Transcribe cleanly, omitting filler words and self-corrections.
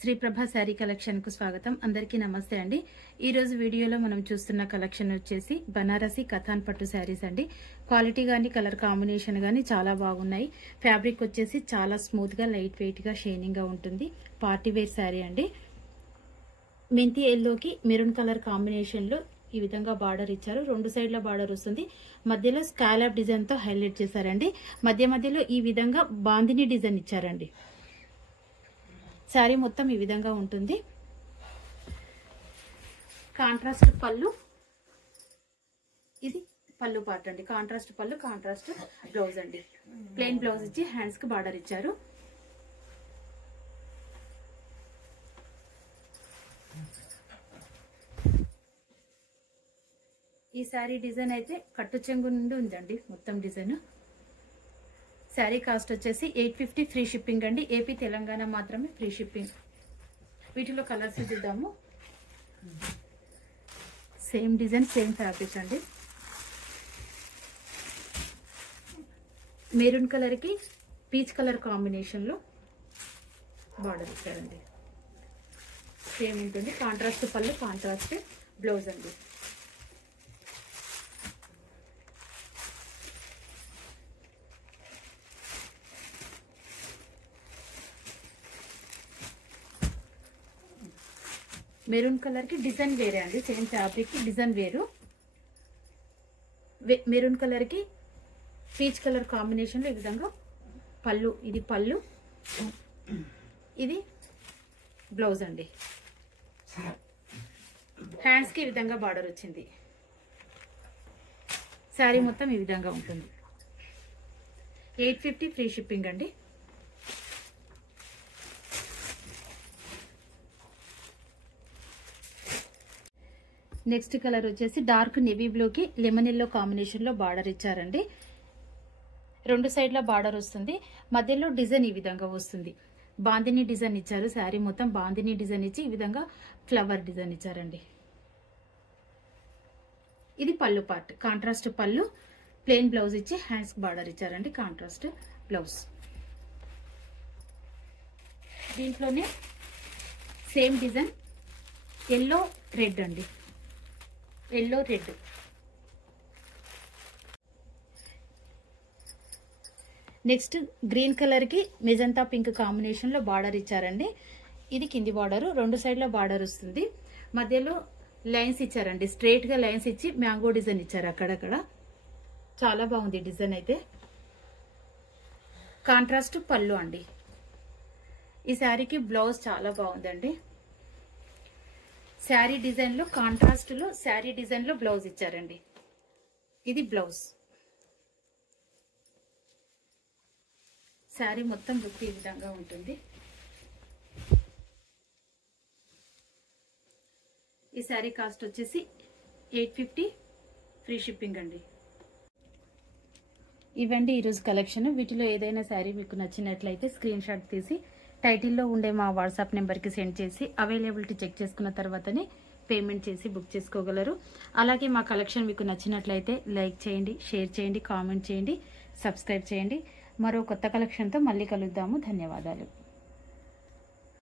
శ్రీ ప్రభా శారీ కలెక్షన్ కు స్వాగతం. అందరికీ నమస్తే అండి. ఈ రోజు వీడియోలో మనం చూస్తున్న కలెక్షన్ వచ్చేసి బనారసి కథాన్ పట్టు శారీస్ అండి. క్వాలిటీ గానీ కలర్ కాంబినేషన్ గానీ చాలా బాగున్నాయి. ఫ్యాబ్రిక్ వచ్చేసి చాలా స్మూత్ గా లైట్ వెయిట్ గా షైనింగ్ గా ఉంటుంది. పార్టీ వేర్ శారీ అండి. మెంతి ఎల్లోకి మెరూన్ కలర్ కాంబినేషన్ లో ఈ విధంగా బార్డర్ ఇచ్చారు. రెండు సైడ్ల బార్డర్ వస్తుంది. మధ్యలో స్కాలప్ డిజైన్ తో హైలైట్ చేశారండి. మధ్యలో ఈ విధంగా బాందిని డిజైన్ ఇచ్చారండి. శారీ మొత్తం ఈ విధంగా ఉంటుంది. కాంట్రాస్ట్ పళ్ళు, ఇది పళ్ళు పార్ట్ అండి. కాంట్రాస్ట్ పళ్ళు, కాంట్రాస్ట్ బ్లౌజ్ అండి. ప్లెయిన్ బ్లౌజ్ ఇచ్చి హ్యాండ్స్ కి బార్డర్ ఇచ్చారు. ఈ శారీ డిజైన్ అయితే కట్టు చెంగు నుండి ఉందండి. మొత్తం డిజైన్. శారీ కాస్ట్ వచ్చేసి 850 ఫ్రీ షిప్పింగ్ అండి. ఏపీ తెలంగాణ మాత్రమే ఫ్రీ షిప్పింగ్. వీటిలో కలర్స్ చూద్దాము. సేమ్ డిజైన్, సేమ్ ఫ్యాబ్రిక్ అండి. మెరూన్ కలర్ కి పీచ్ కలర్ కాంబినేషన్ లో బార్డర్ ఇచ్చారండి. సేమ్ ఉంటుంది. కాంట్రాస్ట్ పళ్ళు, కాంట్రాస్ట్ బ్లౌజ్ అండి. మెరూన్ కలర్ కి డిజైన్ వేరే అండి. సేమ్ ఫ్యాబ్రిక్ కి డిజైన్ వేరు. మెరూన్ కలర్ కి పీచ్ కలర్ కాంబినేషన్ లో ఈ విధంగా పళ్ళు, ఇది పళ్ళు, ఇది బ్లౌజ్ అండి. హ్యాండ్స్ కి ఈ విధంగా బార్డర్ వచ్చింది. శారీ మొత్తం ఈ విధంగా ఉంటుంది. 850 ఫ్రీ షిప్పింగ్ అండి. నెక్స్ట్ కలర్ వచ్చేసి డార్క్ నేవీ బ్లూ కి లెమన్ ఎల్లో కాంబినేషన్ లో బార్డర్ ఇచ్చారండి. రెండు సైడ్ల బార్డర్ వస్తుంది. మధ్యలో డిజైన్ ఈ విధంగా వస్తుంది. బాందిని డిజైన్ ఇచ్చారు. శారీ మొత్తం బాందిని డిజైన్ ఇచ్చి ఈ విధంగా ఫ్లవర్ డిజైన్ ఇచ్చారండి. ఇది పళ్ళు పార్ట్. కాంట్రాస్ట్ పళ్ళు, ప్లెయిన్ బ్లౌజ్ ఇచ్చి హ్యాండ్స్ బార్డర్ ఇచ్చారండి. Contrast blouse. దీంట్లోనే సేమ్ డిజైన్ ఎల్లో రెడ్ అండి. Yellow red. Next green colour కి మెజంతా పింక్ కాంబినేషన్ లో బార్డర్ ఇచ్చారండి. ఇది కింది బార్డర్. రెండు సైడ్ల బార్డర్ వస్తుంది. మధ్యలో లైన్స్ ఇచ్చారండి. స్ట్రైట్ గా లైన్స్ ఇచ్చి మ్యాంగో డిజైన్ ఇచ్చారు అక్కడక్కడ. చాలా బాగుంది డిజైన్ అయితే. కాంట్రాస్ట్ పళ్ళు అండి. ఈ శారీకి బ్లౌజ్ చాలా బాగుందండి. శారీ డిజైన్ లో కాంట్రాస్ట్ లో శారీ డిజైన్ లో బ్లౌజ్ ఇచ్చారండి. ఇది బ్లౌజ్. శారీ మొత్తం లుక్ ఈ విధంగా ఉంటుంది. ఈ శారీ కాస్ట్ వచ్చేసి 850 ఫ్రీ షిప్పింగ్ అండి. ఇవండి ఈరోజు కలెక్షన్. వీటిలో ఏదైనా శారీ మీకు నచ్చినట్లయితే స్క్రీన్ షాట్ తీసి టైటిల్లో ఉండే మా వాట్సాప్ నెంబర్కి సెండ్ చేసి అవైలబిలిటీ చెక్ చేసుకున్న తర్వాతనే పేమెంట్ చేసి బుక్ చేసుకోగలరు. అలాగే మా కలెక్షన్ మీకు నచ్చినట్లయితే లైక్ చేయండి, షేర్ చేయండి, కామెంట్ చేయండి, సబ్స్క్రైబ్ చేయండి. మరో కొత్త కలెక్షన్తో మళ్ళీ కలుద్దాము. ధన్యవాదాలు.